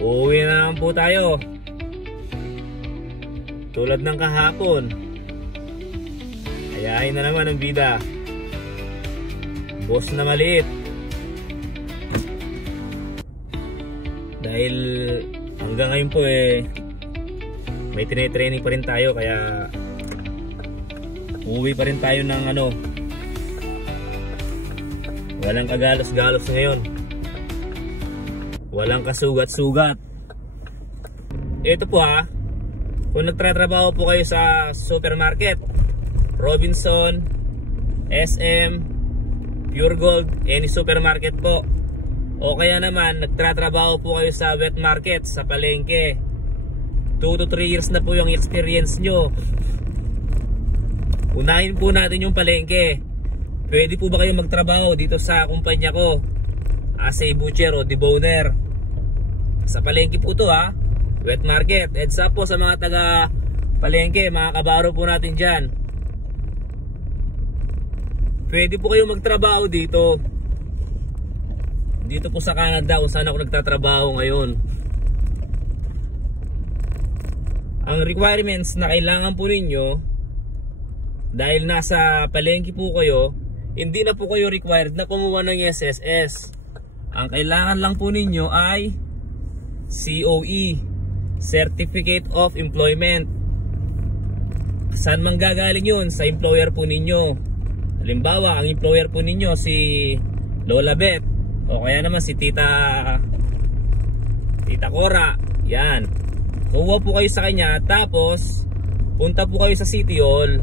Uuwi na naman po tayo. Tulad ng kahapon. Ayahin na naman ang bida. Boss na maliit. Dahil hanggang ngayon po may tine-training pa rin tayo, kaya uuwi pa rin tayo ng walang kagalos-galos ngayon. Walang kasugat-sugat. Ito po kung nagtatrabaho po kayo sa supermarket, Robinson, SM, Pure Gold, any supermarket po, o kaya naman nagtatrabaho po kayo sa wet market, sa palengke, 2 to 3 years na po yung experience nyo. Unahin po natin yung palengke. Pwede po ba kayo magtrabaho dito sa kumpanya ko as a butcher o deboner? Sa palengke po to wet market. Heads up po sa mga taga palengke, mga kabaro po natin dyan. Pwede po kayo magtrabaho dito. Dito po sa Canada kung saan ako nagtatrabaho ngayon. Ang requirements na kailangan po ninyo, dahil nasa palengke po kayo, hindi na po kayo required na kumuha ng SSS. Ang kailangan lang po ninyo ay COE, Certificate of Employment. Saan man gagaling yun? Sa employer po ninyo. Halimbawa, ang employer po ninyo si Lola Beth, o kaya naman si Tita Cora. Yan. Kuha po kayo sa kanya, tapos punta po kayo sa City Hall.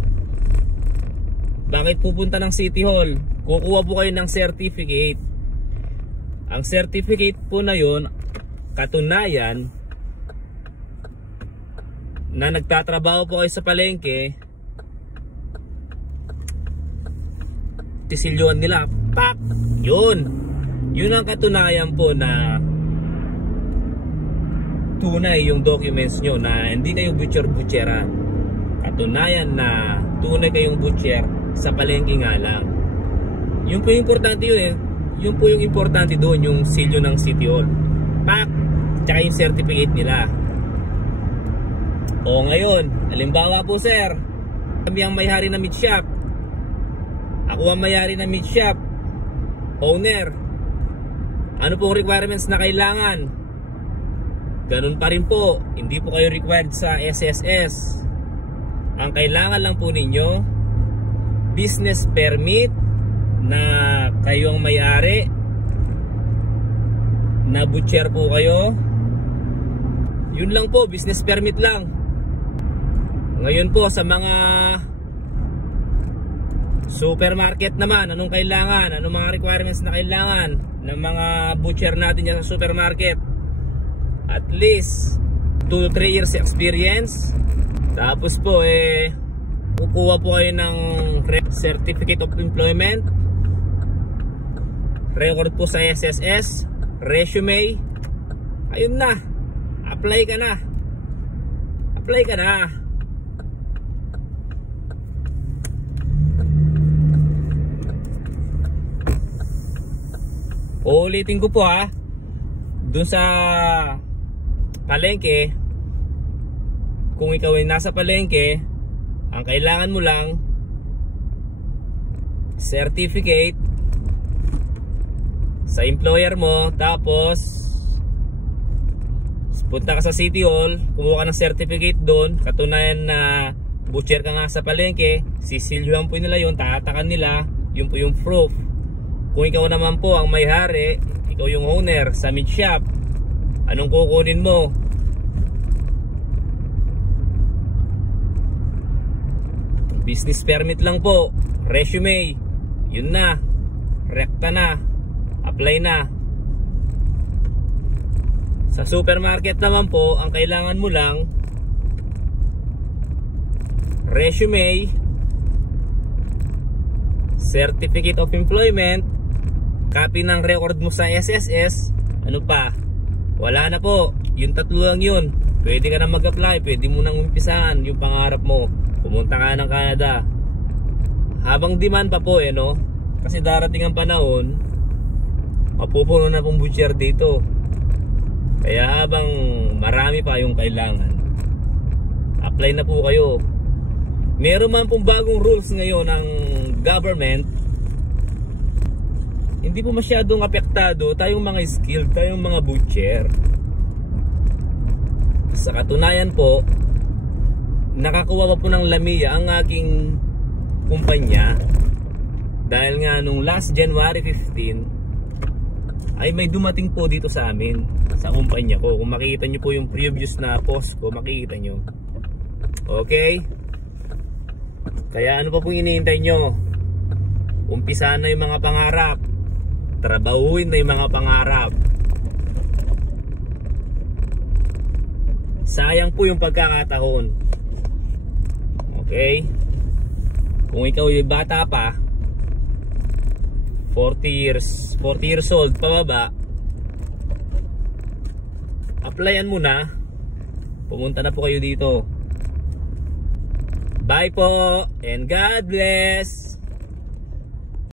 Bakit pupunta ng City Hall? Kukuha po kayo ng certificate. Ang certificate po na yun, katunayan na nagtatrabaho po kayo sa palengke. Sisilyoan nila, pak! Yun ang katunayan po na tunay yung documents nyo, na hindi kayo butcher-butcheran. Katunayan na tunay kayong butcher sa palengke nga lang. Yun po yung importante yun Yun po yung importante doon, yung silyo ng City Hall. Pak! Tsaka yung certificate nila. O ngayon, halimbawa po sir, kami ang may-hari na meat shop. Ako ang may-hari na meat shop. Owner. Ano pong requirements na kailangan? Ganun pa rin po. Hindi po kayo required sa SSS. Ang kailangan lang po ninyo, business permit na kayo ang may-ari, na butcher po kayo. Yun lang po, business permit lang. Ngayon po sa mga supermarket naman, anong kailangan? Anong mga requirements na kailangan ng mga butcher natin dyan sa supermarket? At least 2 to 3 years experience. Tapos po kukuha po kayo ng Certificate of Employment, record po sa SSS, resume. Ayun na, apply ka na. Apply ka na. Uulitin ko po dun sa palengke, kung ikaw ay nasa palengke, ang kailangan mo lang certificate sa employer mo, tapos punta ka sa City Hall, kumuha ka ng certificate doon, katunayan na butcher ka nga sa palengke, sisilyuhan po nila yun, tatakan nila, yun po yung proof. Kung ikaw naman po ang may-hari, ikaw yung owner sa meat shop, anong kukunin mo? Business permit lang po, resume, yun na, rekta na, apply na. Sa supermarket naman po, ang kailangan mo lang resume, Certificate of Employment, copy ng record mo sa SSS, ano pa? Wala na po, yung tatlo lang yun. Pwede ka na mag-apply, pwede mo nang umpisahan yung pangarap mo, pumunta ka ng Canada. Habang demand pa po no? Kasi darating ang panahon, mapupuno na pong butcher dito. Kaya habang marami pa yung kailangan, apply na po kayo. Meron man pong bagong rules ngayon ng government, hindi po masyadong apektado tayong mga skilled, tayong mga butcher. Sa katunayan po, nakakuha pa po ng Lamia ang aking kumpanya dahil nga nung last January 15 ay may dumating po dito sa amin, sa kumpanya ko. Kung makikita nyo po yung previous na post ko, makikita nyo. Okay? Kaya ano pa pong hinihintay nyo? Umpisahan na yung mga pangarap, trabahuin na yung mga pangarap. Sayang po yung pagkakataon. Okay? Kung ikaw yung bata pa, 40 years old pababa, applyan mo na. Pumunta na po kayo dito. Bye po and God bless.